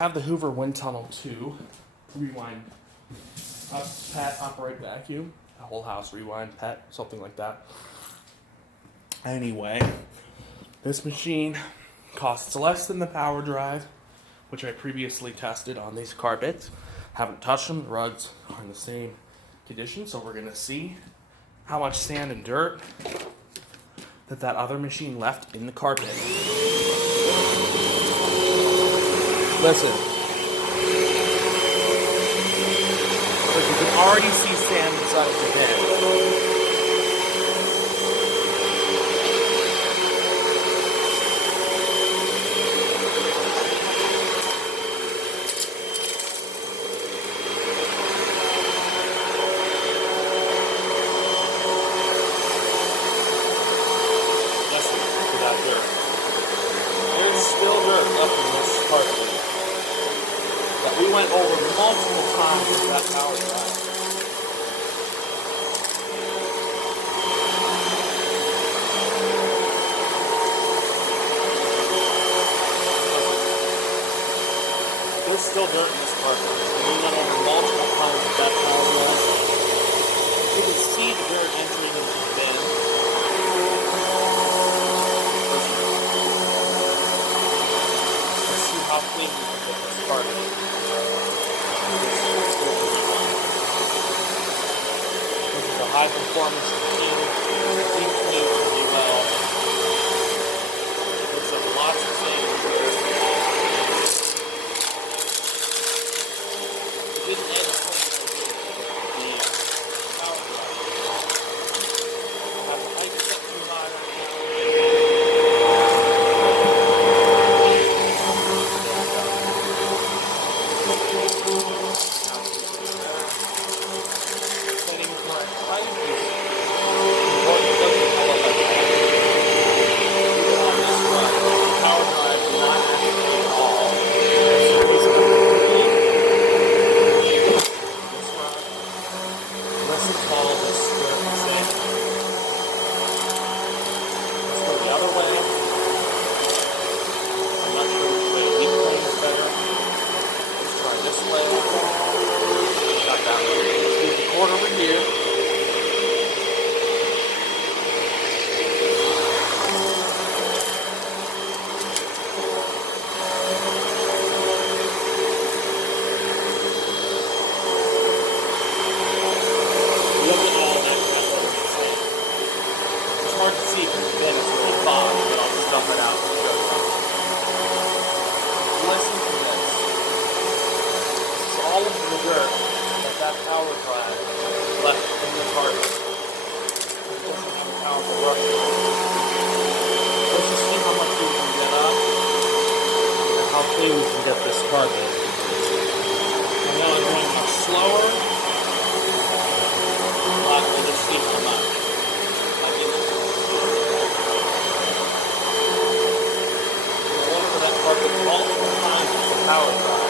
I have the Hoover Wind Tunnel 2 Rewind pet operate vacuum, a whole house rewind pet, something like that. Anyway, this machine costs less than the power drive, which I previously tested on these carpets. Haven't touched them, the rugs are in the same condition, so we're gonna see how much sand and dirt that other machine left in the carpet. Listen. But you can already see sand inside of the bin. Listen to that dirt. There's still dirt left in this carpet that we went over multiple times with that power drive. There's still dirt in this carpet. We went over multiple times with that power drive. You can see the dirt entering into the bin. Let's see how clean we can get this carpet. This is a high performance machine. Deep cleans really well. It looks up lots of things. It didn't end clean the power drive. I have the height set too high right now. Setting the correct height is important. It doesn't pull up like that. Even on this run, the power drive is not actually at all. So it's going to be this run. Listen to all this dirt and sand. Let's go the other way. I'm not sure which way deep clean is better. Let's try this way. Not that way. Let's do the cord over here. Look at all that crap over the sand. It's hard to see because the bin is really fog, but I'll just dump it out and show you. Listen to this. This is all of the dirt that power drive left in the carpet. Listen to the powerful rush. Let's just see how much we can get up and how clean we can get this carpet. And now I'm going much slower. But we'll just see how much. I went over that carpet multiple times with the power drive.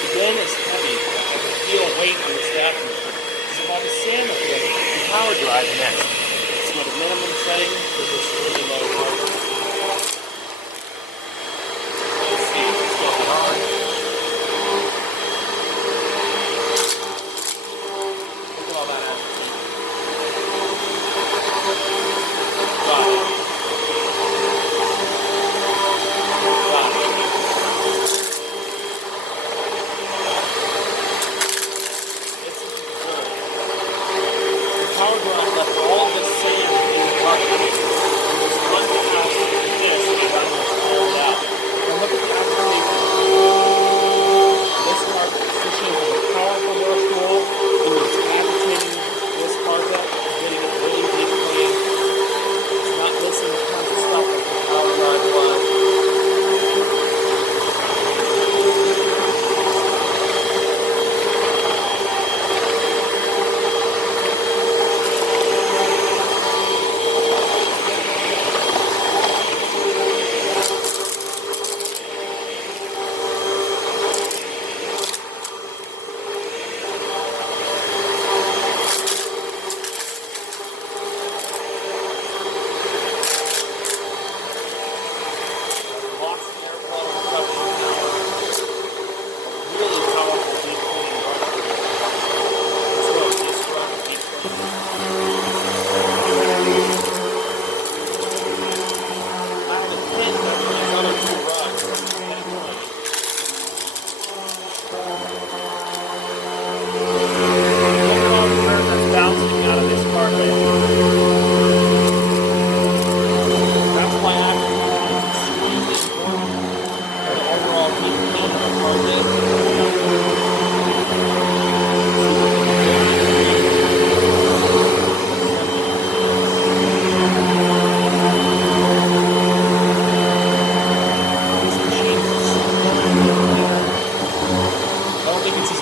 The bin is heavy. I can feel weight on the vacuum. So if I was sand up here, the power drive next. Let's go to minimum setting for this really low power.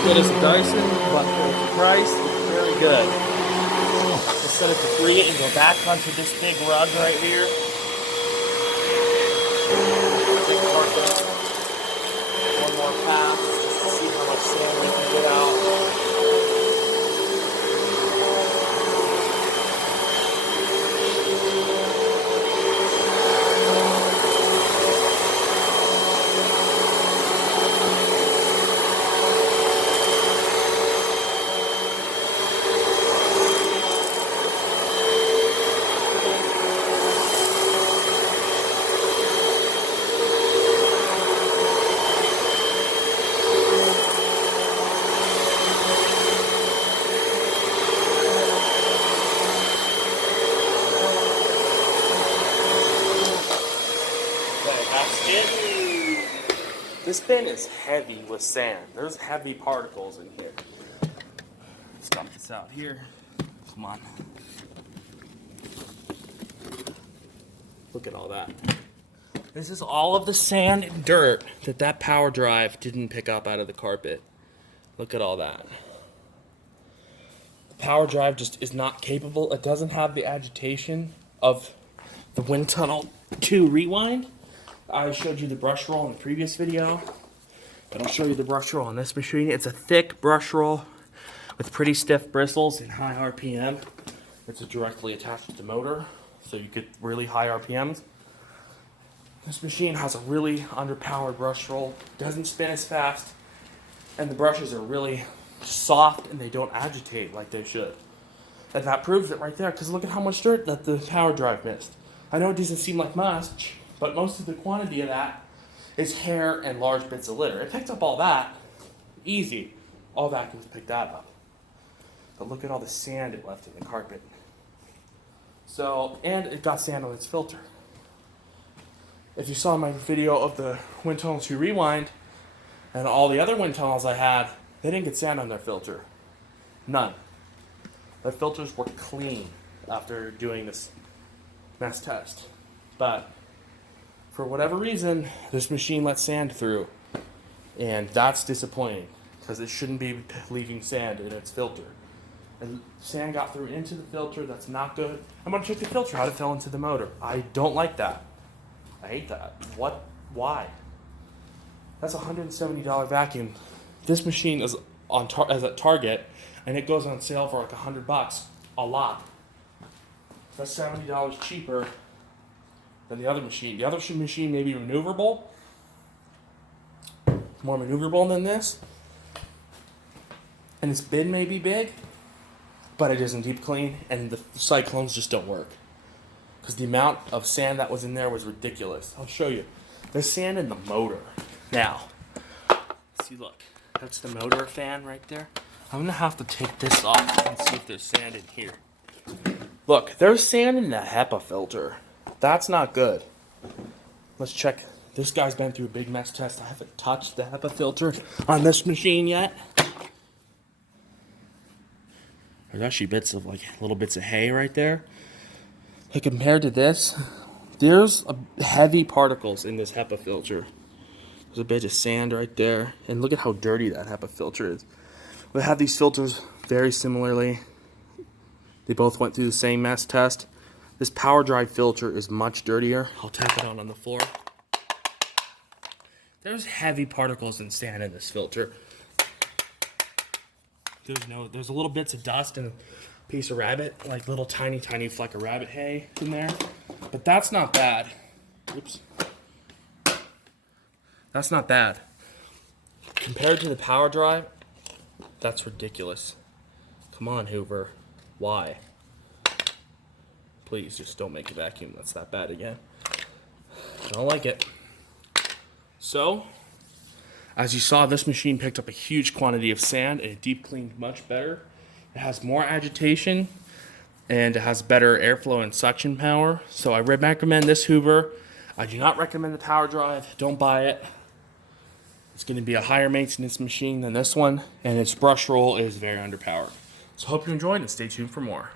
good as a Dyson, but for the price, it's very good. We'll set it to free and go back onto this big rug right here. Big carpet. One more pass just to see how much sand we can get out. This bin is heavy with sand. There's heavy particles in here. Let's dump this out here. Come on. Look at all that. This is all of the sand and dirt that power drive didn't pick up out of the carpet. Look at all that. The power drive just is not capable. It doesn't have the agitation of the Wind Tunnel 2 Rewind. I showed you the brush roll in the previous video, but I'll show you the brush roll on this machine. It's a thick brush roll with pretty stiff bristles and high RPM. It's directly attached to the motor, so you get really high RPMs. This machine has a really underpowered brush roll, doesn't spin as fast, and the brushes are really soft and they don't agitate like they should. And that proves it right there, because look at how much dirt that the power drive missed. I know it doesn't seem like much, but most of the quantity of that is hair and large bits of litter. It picked up all that, easy. All vacuums picked that up. But look at all the sand it left in the carpet. So, and it got sand on its filter. If you saw my video of the Wind Tunnel 2 Rewind, and all the other wind tunnels I had, they didn't get sand on their filter. None. Their filters were clean after doing this mass test. But for whatever reason, this machine let sand through, and that's disappointing because it shouldn't be leaving sand in its filter. And sand got through into the filter. That's not good. I'm gonna check the filter out. It fell into the motor. I don't like that. I hate that. What? Why? That's a $170 vacuum. This machine is as at Target, and it goes on sale for like $100. A lot. That's $70 cheaper than the other machine. The other machine may be maneuverable, more maneuverable than this, and its bin may be big, but it isn't deep clean, and the cyclones just don't work because the amount of sand that was in there was ridiculous. I'll show you. There's sand in the motor. Now, see, look, that's the motor fan right there. I'm gonna have to take this off and see if there's sand in here. Look, there's sand in the HEPA filter. That's not good. Let's check. This guy's been through a big mess test. I haven't touched the HEPA filter on this machine yet. There's actually bits of little bits of hay right there. Hey, compared to this, there's heavy particles in this HEPA filter. There's a bit of sand right there. And look at how dirty that HEPA filter is. We have these filters very similarly. They both went through the same mess test. This power drive filter is much dirtier. I'll tap it on the floor. There's heavy particles and sand in this filter. There's a little bits of dust and a piece of rabbit, like little tiny fleck of rabbit hay in there. But that's not bad. Oops. That's not bad. Compared to the power drive, that's ridiculous. Come on, Hoover. Why? Please, just don't make a vacuum that's that bad again. I don't like it. So, as you saw, this machine picked up a huge quantity of sand and it deep cleaned much better. It has more agitation and it has better airflow and suction power. So I recommend this Hoover. I do not recommend the power drive. Don't buy it. It's going to be a higher maintenance machine than this one, and its brush roll is very underpowered. So hope you enjoyed and stay tuned for more.